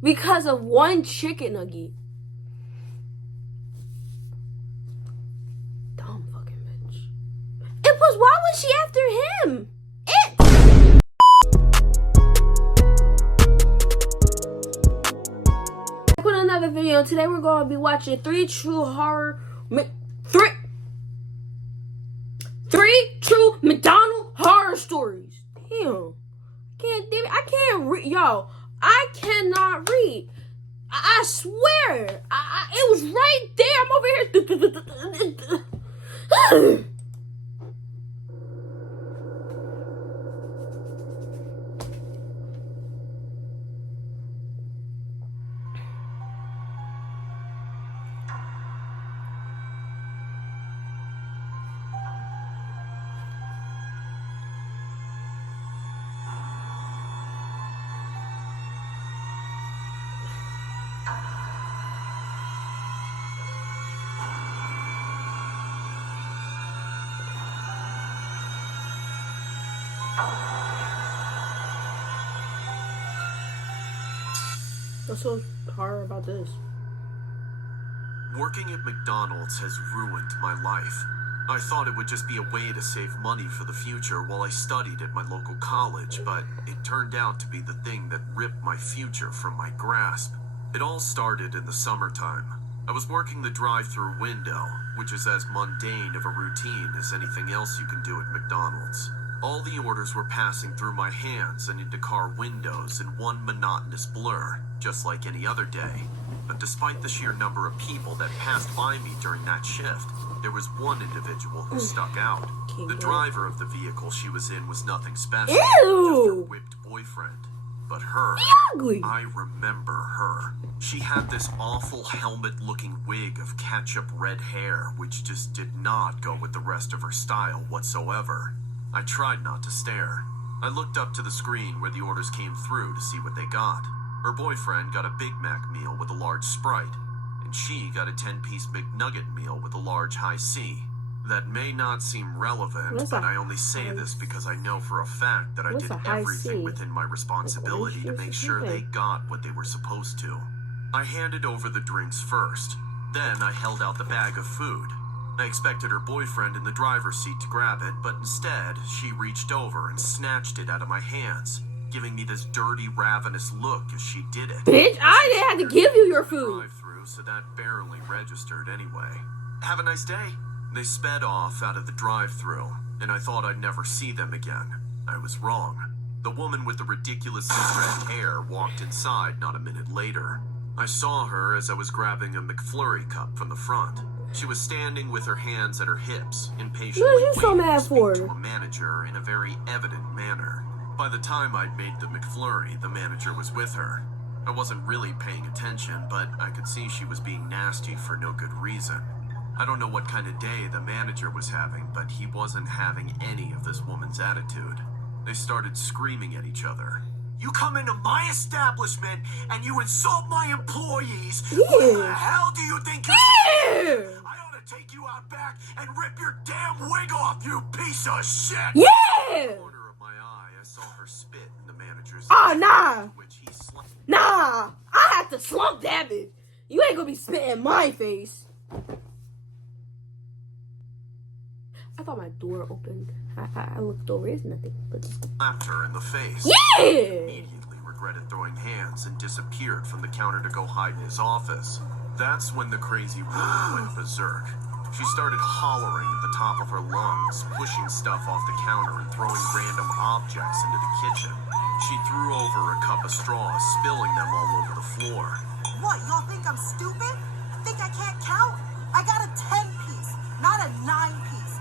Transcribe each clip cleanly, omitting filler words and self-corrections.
Because of one chicken nugget. Dumb fucking bitch. And plus, why was she after him? Back with another video. Today we're going to be watching three true McDonald's horror stories. Damn. I can't read. Yo, I cannot read. I swear. It was right there. I'm over here. What's so hard about this? Working at McDonald's has ruined my life. I thought it would just be a way to save money for the future while I studied at my local college, but it turned out to be the thing that ripped my future from my grasp. It all started in the summertime. I was working the drive-through window, which is as mundane of a routine as anything else you can do at McDonald's. All the orders were passing through my hands and into car windows in one monotonous blur, just like any other day. But despite the sheer number of people that passed by me during that shift, there was one individual who stuck out. The driver of the vehicle she was in was nothing special, just her whipped boyfriend. But her, I remember her. She had this awful helmet-looking wig of ketchup red hair, which just did not go with the rest of her style whatsoever. I tried not to stare. I looked up to the screen where the orders came through to see what they got. Her boyfriend got a Big Mac meal with a large Sprite, and she got a 10-piece McNugget meal with a large High C. That may not seem relevant, but I only say this because I know for a fact that I did everything within my responsibility to make sure they got what they were supposed to. I handed over the drinks first. Then I held out the bag of food. I expected her boyfriend in the driver's seat to grab it, but instead, she reached over and snatched it out of my hands, giving me this dirty, ravenous look as she did it. Bitch, I didn't have to give you your food. Drive-through, so that barely registered anyway. Have a nice day. They sped off out of the drive-through, and I thought I'd never see them again. I was wrong. The woman with the ridiculously red hair walked inside not a minute later. I saw her as I was grabbing a McFlurry cup from the front. She was standing with her hands at her hips, impatiently waiting to speak to a manager in a very evident manner. By the time I'd made the McFlurry, the manager was with her. I wasn't really paying attention, but I could see she was being nasty for no good reason. I don't know what kind of day the manager was having, but he wasn't having any of this woman's attitude. They started screaming at each other. You come into my establishment and you insult my employees. What the hell do you think you're doing? I ought to take you out back and rip your damn wig off, you piece of shit. In the corner of my eye, I saw her spit in the manager's nah. which he Nah. I have to slump that bitch. You ain't gonna be spitting in my face. I thought my door opened. I looked over. There's nothing. But slapped her in the face. Immediately regretted throwing hands and disappeared from the counter to go hide in his office. That's when the crazy woman went berserk. She started hollering at the top of her lungs, pushing stuff off the counter and throwing random objects into the kitchen. She threw over a cup of straws, spilling them all over the floor. What, y'all think I'm stupid? Think I can't count? I got a 10-piece, not a 9-piece.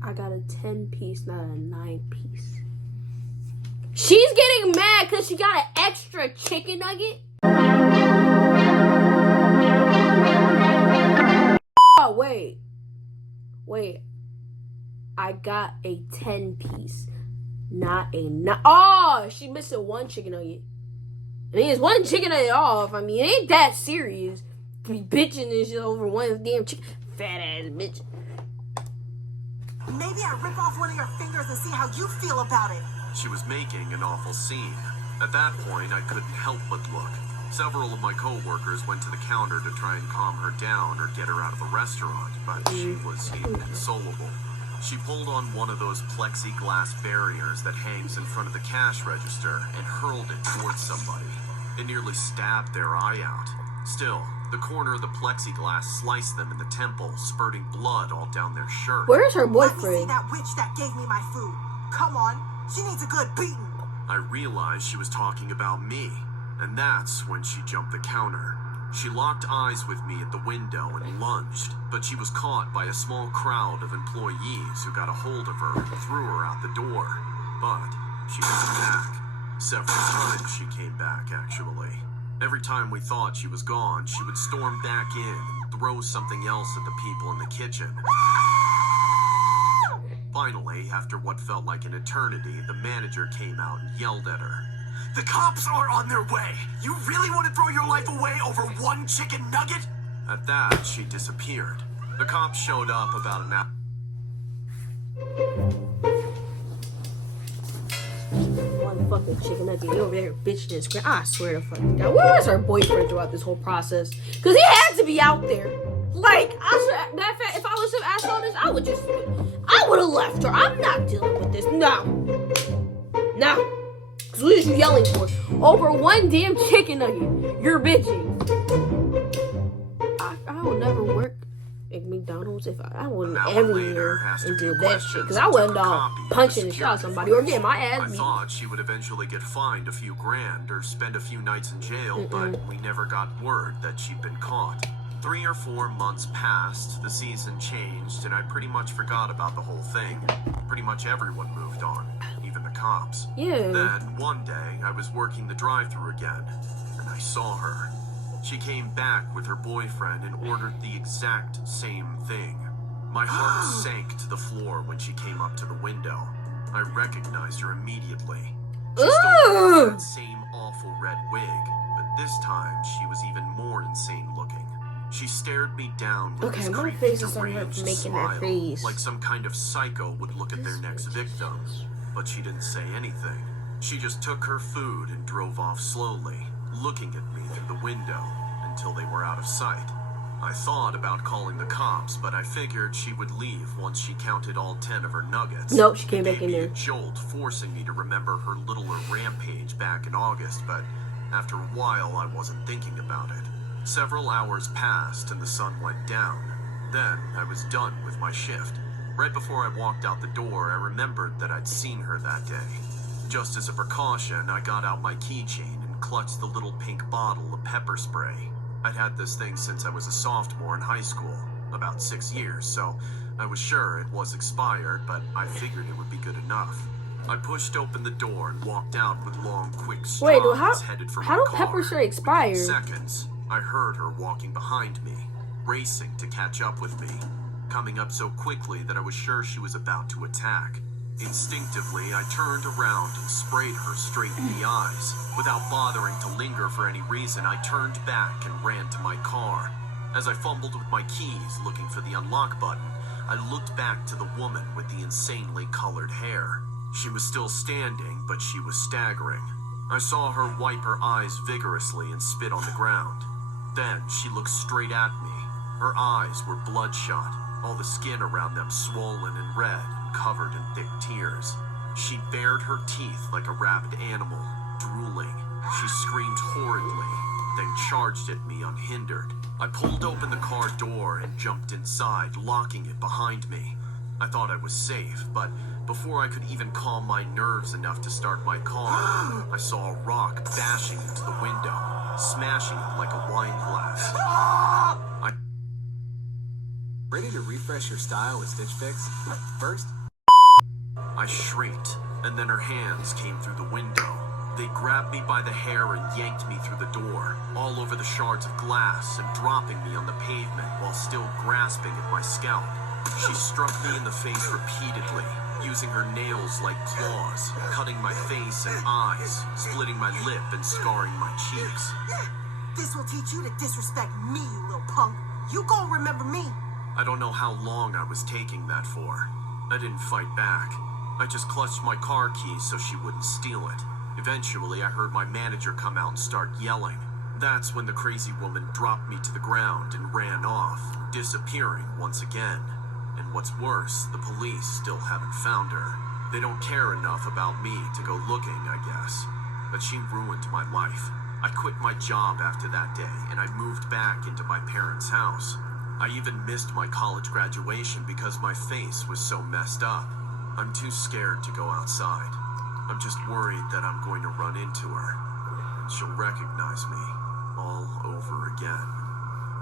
I got a 10-piece, not a 9-piece. She's getting mad because she got an extra chicken nugget? Oh, wait. I got a 10-piece, not a 9. Oh, she missing one chicken nugget. I mean, it's one chicken nugget off. I mean, it ain't that serious to be bitching and shit over one damn chicken. Fat ass bitch. Maybe I rip off one of your fingers and see how you feel about it. She was making an awful scene. At that point, I couldn't help but look. Several of my co-workers went to the counter to try and calm her down or get her out of the restaurant, but she was inconsolable. She pulled on one of those plexiglass barriers that hangs in front of the cash register and hurled it towards somebody. It nearly stabbed their eye out. Still, the corner of the plexiglass sliced them in the temple, spurting blood all down their shirt. Where's her Let me see boyfriend? that witch that gave me my food. Come on, she needs a good beating. I realized she was talking about me, and that's when she jumped the counter. She locked eyes with me at the window and lunged, but she was caught by a small crowd of employees who got a hold of her and threw her out the door. But she came back. Several times she came back, actually. Every time we thought she was gone, she would storm back in and throw something else at the people in the kitchen. Finally, after what felt like an eternity, the manager came out and yelled at her. "The cops are on their way! You really want to throw your life away over one chicken nugget?" At that, she disappeared. The cops showed up about an hour. One fucking chicken nugget. You over there bitching and screaming. I swear to fucking God. Where was her boyfriend throughout this whole process? Because he had to be out there. Like, I swear, matter of fact, if I was some ass on this, I would have left her. I'm not dealing with this. No. Because what is you yelling for? Over one damn chicken nugget. You're bitching. I would never work at McDonald's if I wouldn't every year and do that shit. Because I wouldn't punching and shot somebody or get my ass I beat. thought she would eventually get fined a few grand or spend a few nights in jail, but we never got word that she'd been caught. 3 or 4 months passed, the season changed, and I pretty much forgot about the whole thing. Pretty much everyone moved on, even the cops. Yeah. Then, one day, I was working the drive-thru again, and I saw her. She came back with her boyfriend and ordered the exact same thing. My heart sank to the floor when she came up to the window. I recognized her immediately. She still wore that same awful red wig, but this time she was even more insane looking. She stared me down with Okay, this my creepy, face is on her deranged for making that smile, face. like some kind of psycho would look at their next victim. But she didn't say anything. She just took her food and drove off slowly, looking at me through the window until they were out of sight. I thought about calling the cops, but I figured she would leave once she counted all 10 of her nuggets. Nope, she came It back gave in me there. a jolt, forcing me to remember her littler rampage back in August, but after a while I wasn't thinking about it. Several hours passed and the sun went down. Then I was done with my shift. Right before I walked out the door, I remembered that I'd seen her that day. Just as a precaution, I got out my keychain and clutched the little pink bottle of pepper spray. I'd had this thing since I was a sophomore in high school, about 6 years, so I was sure it was expired, but I figured it would be good enough. I pushed open the door and walked out with long, quick strides headed for my how do car. pepper spray expire? Within seconds, I heard her walking behind me, racing to catch up with me, coming up so quickly that I was sure she was about to attack. Instinctively, I turned around and sprayed her straight in the eyes. Without bothering to linger for any reason, I turned back and ran to my car. As I fumbled with my keys looking for the unlock button, I looked back to the woman with the insanely colored hair. She was still standing, but she was staggering. I saw her wipe her eyes vigorously and spit on the ground. Then she looked straight at me. Her eyes were bloodshot, all the skin around them swollen and red and covered in thick tears. She bared her teeth like a rabid animal, drooling. She screamed horridly, then charged at me unhindered. I pulled open the car door and jumped inside, locking it behind me. I thought I was safe, but before I could even calm my nerves enough to start my car, I saw a rock bashing into the window, smashing it like a wine glass. Ready to refresh your style with Stitch Fix? First, I shrieked, and then her hands came through the window. They grabbed me by the hair and yanked me through the door, all over the shards of glass and dropping me on the pavement while still grasping at my scalp. She struck me in the face repeatedly, using her nails like claws, cutting my face and eyes, splitting my lip and scarring my cheeks. This will teach you to disrespect me, you little punk. You gon' remember me. I don't know how long I was taking that for. I didn't fight back. I just clutched my car keys so she wouldn't steal it. Eventually, I heard my manager come out and start yelling. That's when the crazy woman dropped me to the ground and ran off, disappearing once again. And what's worse, the police still haven't found her. They don't care enough about me to go looking, I guess. But she ruined my life. I quit my job after that day, and I moved back into my parents' house. I even missed my college graduation because my face was so messed up. I'm too scared to go outside. I'm just worried that I'm going to run into her, and she'll recognize me all over again.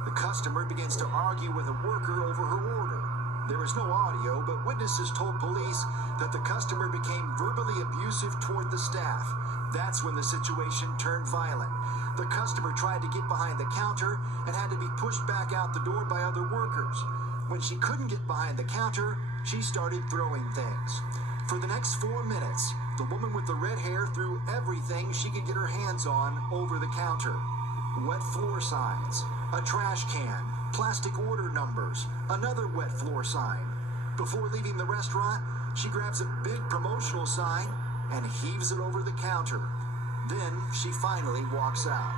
The customer begins to argue with a worker over her order. There is no audio, but witnesses told police that the customer became verbally abusive toward the staff. That's when the situation turned violent. The customer tried to get behind the counter and had to be pushed back out the door by other workers. When she couldn't get behind the counter, she started throwing things. For the next 4 minutes, the woman with the red hair threw everything she could get her hands on over the counter. Wet floor signs, a trash can, plastic order numbers, another wet floor sign. Before leaving the restaurant, she grabs a big promotional sign and heaves it over the counter. Then she finally walks out.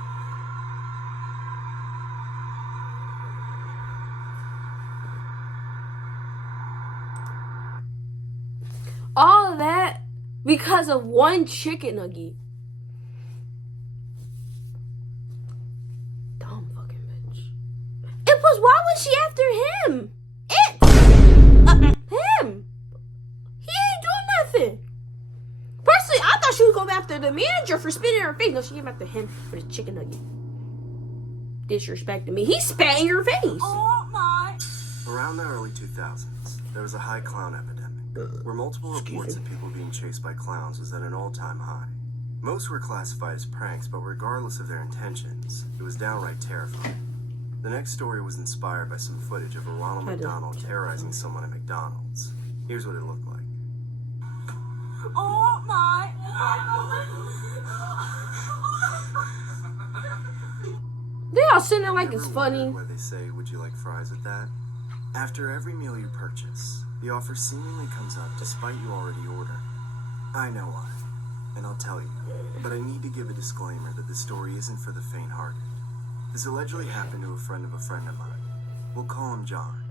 All of that because of one chicken nugget. Dumb fucking bitch. It was, why was she after him? Him. He ain't doing nothing. Personally, I thought she was going after the manager for spitting in her face. No, she came after him for the chicken nugget. Disrespecting me. He spat in your face. Oh my. Around the early 2000s, there was a high clown epidemic, where multiple reports of people being chased by clowns was at an all-time high. Most were classified as pranks, but regardless of their intentions, it was downright terrifying. The next story was inspired by some footage of a Ronald McDonald terrorizing someone at McDonald's. Here's what it looked like. Oh my. They all sitting there like it's funny. Where they say, "Would you like fries with that?" After every meal you purchase, the offer seemingly comes up despite you already ordered. I know why, and I'll tell you, but I need to give a disclaimer that this story isn't for the faint-hearted. This allegedly happened to a friend of mine. We'll call him John,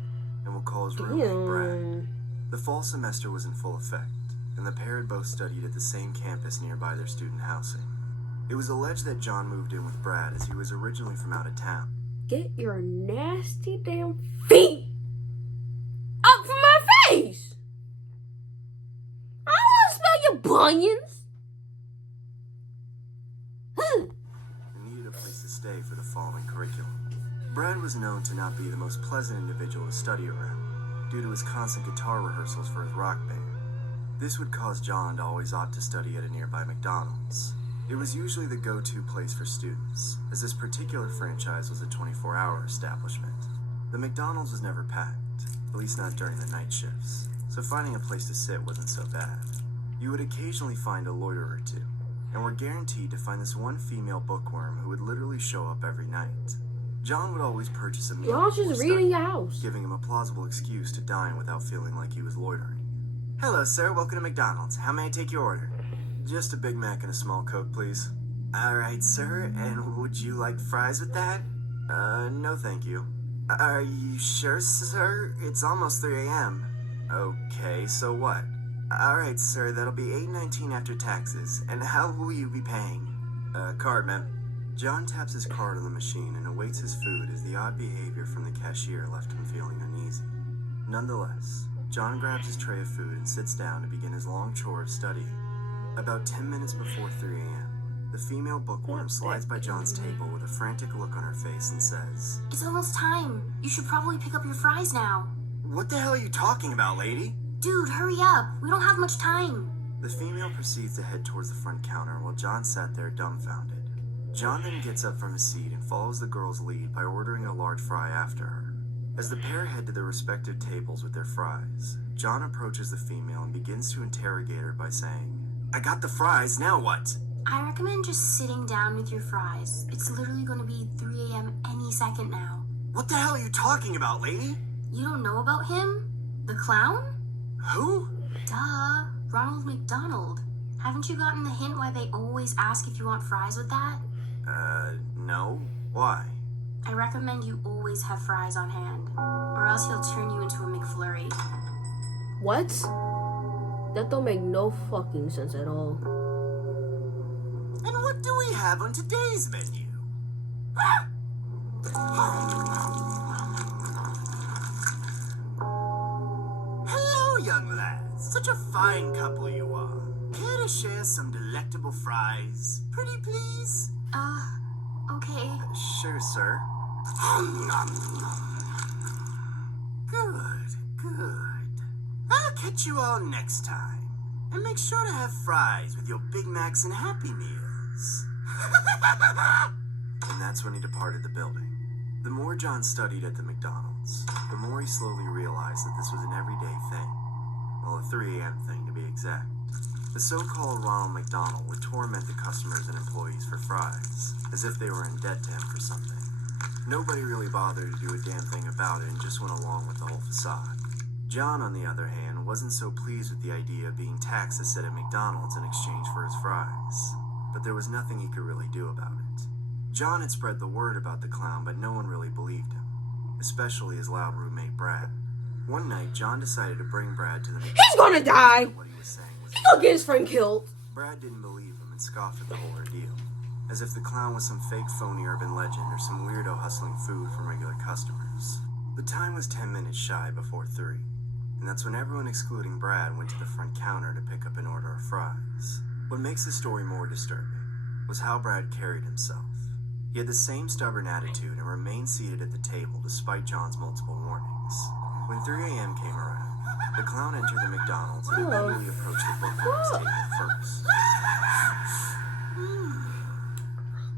and we'll call his roommate Brad. The fall semester was in full effect, and the pair had both studied at the same campus nearby their student housing. It was alleged that John moved in with Brad as he was originally from out of town. Get your nasty damn feet up from my face. I don't want to smell your bunions. And needed a place to stay for the following curriculum. Brad was known to not be the most pleasant individual to study around, due to his constant guitar rehearsals for his rock band. This would cause John to always opt to study at a nearby McDonald's. It was usually the go-to place for students, as this particular franchise was a 24-hour establishment. The McDonald's was never packed, at least not during the night shifts, so finding a place to sit wasn't so bad. You would occasionally find a loiterer or two, and were guaranteed to find this one female bookworm who would literally show up every night. John would always purchase a meal Y'all before just read in studying, your house. giving him a plausible excuse to dine without feeling like he was loitering. Hello, sir. Welcome to McDonald's. How may I take your order? Just a Big Mac and a small Coke, please. All right, sir. And would you like fries with that? No, thank you. Are you sure, sir? It's almost 3 a.m. Okay, so what? All right, sir. That'll be $8.19 after taxes. And how will you be paying? Card, ma'am. John taps his card on the machine and awaits his food as the odd behavior from the cashier left him feeling uneasy. Nonetheless, John grabs his tray of food and sits down to begin his long chore of studying. About 10 minutes before 3 a.m., the female bookworm slides by John's table with a frantic look on her face and says, It's almost time. You should probably pick up your fries now. What the hell are you talking about, lady? Dude, hurry up. We don't have much time. The female proceeds to head towards the front counter while John sat there dumbfounded. John then gets up from his seat and follows the girl's lead by ordering a large fry after her. As the pair head to their respective tables with their fries, John approaches the female and begins to interrogate her by saying, I got the fries, now what? I recommend just sitting down with your fries. It's literally going to be 3 a.m. any second now. What the hell are you talking about, lady? You don't know about him? The clown? Who? Duh. Ronald McDonald. Haven't you gotten the hint why they always ask if you want fries with that? No. Why? I recommend you always have fries on hand, or else he'll turn you into a McFlurry. What? That don't make no fucking sense at all. And what do we have on today's menu? Hello, young lads. Such a fine couple you are. Care to share some delectable fries? Pretty please? Okay. Sure, sir. Good, good. I'll catch you all next time. And make sure to have fries with your Big Macs and Happy Meals. And that's when he departed the building. The more John studied at the McDonald's, the more he slowly realized that this was an everyday thing. Well, a 3 a.m. thing to be exact. The so-called Ronald McDonald would torment the customers and employees for fries, as if they were in debt to him for something. Nobody really bothered to do a damn thing about it and just went along with the whole facade. John, on the other hand, wasn't so pleased with the idea of being taxed to sit at McDonald's in exchange for his fries. But there was nothing he could really do about it. John had spread the word about the clown, but no one really believed him, especially his loud roommate Brad. One night, John decided to bring Brad to the McDonald's. He's gonna die! What he was saying was He's gonna get his friend killed. Brad didn't believe him and scoffed at the whole ordeal, as if the clown was some fake phony urban legend or some weirdo hustling food from regular customers. The time was 10 minutes shy before 3, and that's when everyone excluding Brad went to the front counter to pick up an order of fries. What makes the story more disturbing was how Brad carried himself. He had the same stubborn attitude and remained seated at the table despite John's multiple warnings. When 3 a.m. came around, the clown entered the McDonald's and immediately approached the bookworm's table first.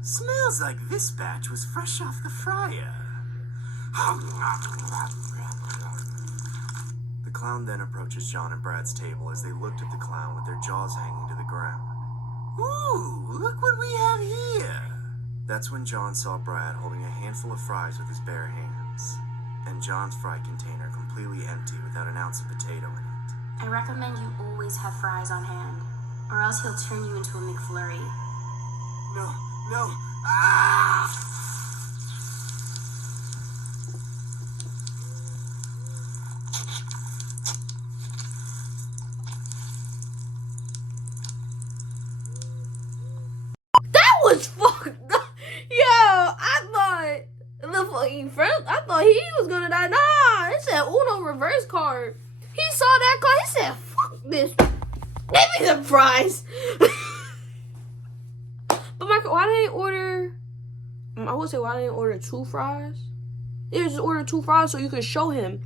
Smells like this batch was fresh off the fryer. The clown then approaches John and Brad's table as they looked at the clown with their jaws hanging to the ground. Ooh, look what we have here! That's when John saw Brad holding a handful of fries with his bare hands, and John's fry container completely empty without an ounce of potato in it. I recommend you always have fries on hand, or else he'll turn you into a McFlurry. No, no, ah! That was fucked up. Yo, I thought he was gonna die. Nah, it said Uno reverse card. He saw that card. He said, fuck this. Give me some fries. But Michael, why didn't they order? I would say, why didn't they order 2 fries? They just ordered 2 fries so you could show him.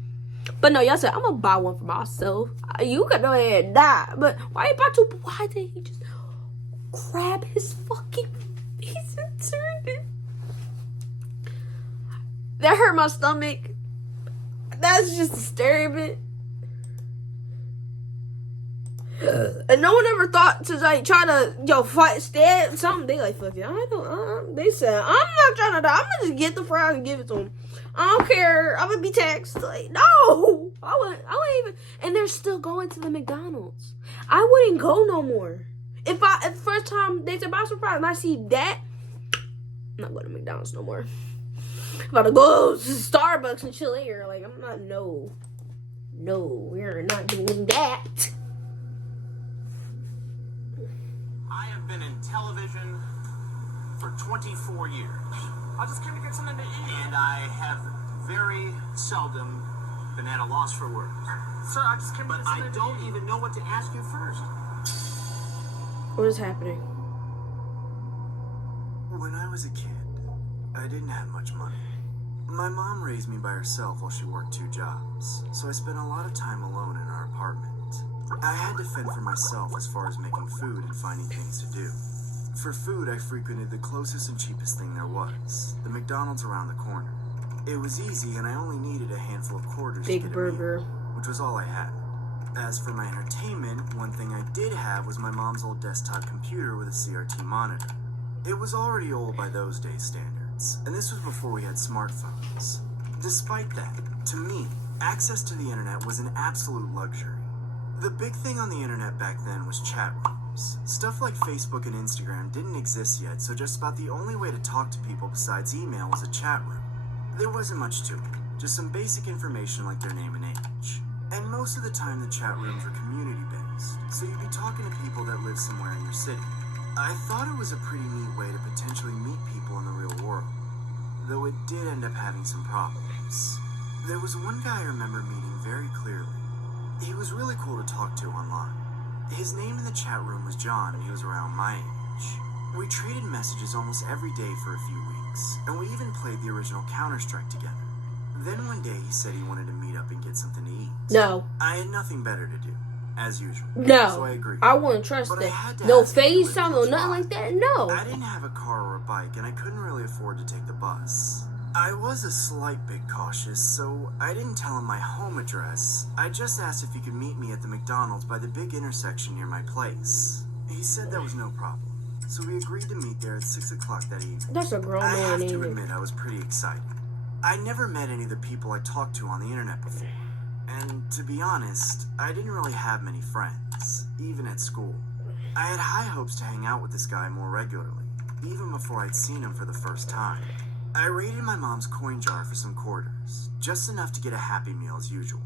But no, y'all said, I'm gonna buy one for myself. You could go ahead and die. But why you buy 2? Why did he just grab his fucking face and turn it? That hurt my stomach. That's just disturbing. And no one ever thought to like try to fight, stab something. They like, fuck it. I don't. They said, I'm not trying to die. I'm gonna just get the fries and give it to them. I don't care. I'm gonna be taxed. Like, no, I wouldn't even. And they're still going to the McDonald's. I wouldn't go no more. If the first time they said buy some fries and I see that, I'm not going to McDonald's no more. I'm about to go to Starbucks and chill here. Like, I'm not. No, we're not doing that. I have been in television for 24 years. I just came to get something to eat. And I have very seldom been at a loss for words. Sir, I just came to get something to eat. But I don't even know what to ask you first. What is happening? When I was a kid, I didn't have much money. My mom raised me by herself while she worked 2 jobs, so I spent a lot of time alone in our apartment. I had to fend for myself as far as making food and finding things to do. For food, I frequented the closest and cheapest thing there was, the McDonald's around the corner. It was easy, and I only needed a handful of quarters to get a burger, meal, which was all I had. As for my entertainment, one thing I did have was my mom's old desktop computer with a CRT monitor. It was already old by those days' standards, and this was before we had smartphones. Despite that, to me, access to the internet was an absolute luxury. The big thing on the internet back then was chat rooms. times. Stuff like Facebook and Instagram didn't exist yet, so just about the only way to talk to people besides email was a chat room. There wasn't much to it, just some basic information like their name and age. And most of the time the chat rooms were community-based, so you'd be talking to people that live somewhere in your city. I thought it was a pretty neat way to potentially meet people in the real world, though it did end up having some problems. There was one guy I remember meeting very clearly. He was really cool to talk to online. His name in the chat room was John, and he was around my age. We traded messages almost every day for a few weeks, and we even played the original Counter-Strike together. Then one day he said he wanted to meet up and get something to eat. No. I had nothing better to do, as usual. No. So I agreed. I wouldn't trust But I had that. to No ask him if he FaceTime lived or nothing nearby. like that. No. I didn't have a car or a bike, and I couldn't really afford to take the bus. I was a slight bit cautious, so I didn't tell him my home address. I just asked if he could meet me at the McDonald's by the big intersection near my place. He said that was no problem, so we agreed to meet there at 6 o'clock that evening. That's a grown I man, have ain't to it? admit I was pretty excited. I never met any of the people I talked to on the internet before. And to be honest, I didn't really have many friends, even at school. I had high hopes to hang out with this guy more regularly, even before I'd seen him for the first time. I raided my mom's coin jar for some quarters, just enough to get a Happy Meal as usual.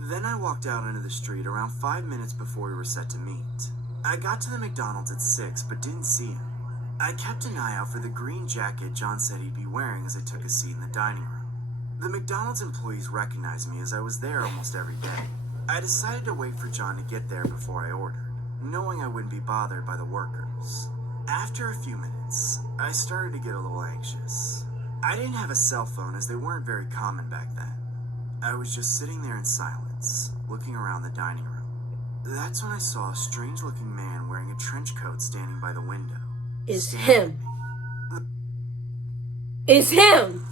Then I walked out into the street around 5 minutes before we were set to meet. I got to the McDonald's at 6, but didn't see him. I kept an eye out for the green jacket John said he'd be wearing as I took a seat in the dining room. The McDonald's employees recognized me as I was there almost every day. I decided to wait for John to get there before I ordered, knowing I wouldn't be bothered by the workers. After a few minutes, I started to get a little anxious. I didn't have a cell phone as they weren't very common back then. I was just sitting there in silence, looking around the dining room. That's when I saw a strange-looking man wearing a trench coat standing by the window. It's staring him. It's him.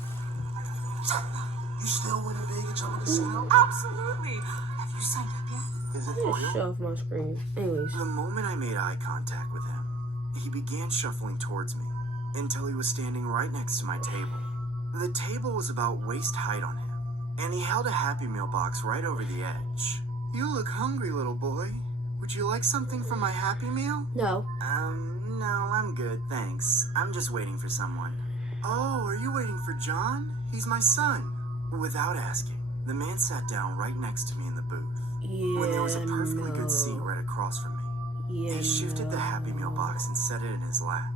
You still win a big and jump on the casino? Absolutely. Have you signed up yet? Is it Let for me you? shut off my screen. Anyways. The moment I made eye contact with him, he began shuffling towards me until he was standing right next to my table. The table was about waist height on him, and he held a Happy Meal box right over the edge. You look hungry, little boy. Would you like something from my Happy Meal? No. No, I'm good, thanks. I'm just waiting for someone. Oh, are you waiting for John? He's my son. Without asking, the man sat down right next to me in the booth. Yeah, When there was a perfectly good seat right across from me. Yeah, He shifted the no. Happy Meal box and set it in his lap,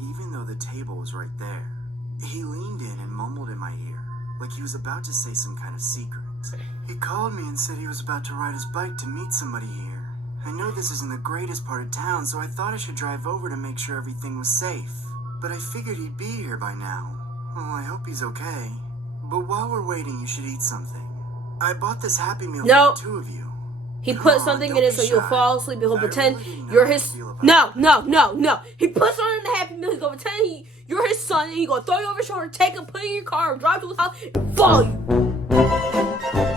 even though the table was right there. He leaned in and mumbled in my ear, like he was about to say some kind of secret. He called me and said he was about to ride his bike to meet somebody here. I know this isn't the greatest part of town, so I thought I should drive over to make sure everything was safe. But I figured he'd be here by now. Oh, I hope he's okay. But while we're waiting, you should eat something. I bought this Happy Meal Nope. for the two of you. He Come put on, something in don't it be so you'll shy. fall asleep and he'll I pretend really didn't know you're how his. to feel about No. He puts something in the Happy Meal. He's gonna pretend you're his son, and he's gonna throw you over his shoulder, take him, put it in your car, drive to his house, and follow you.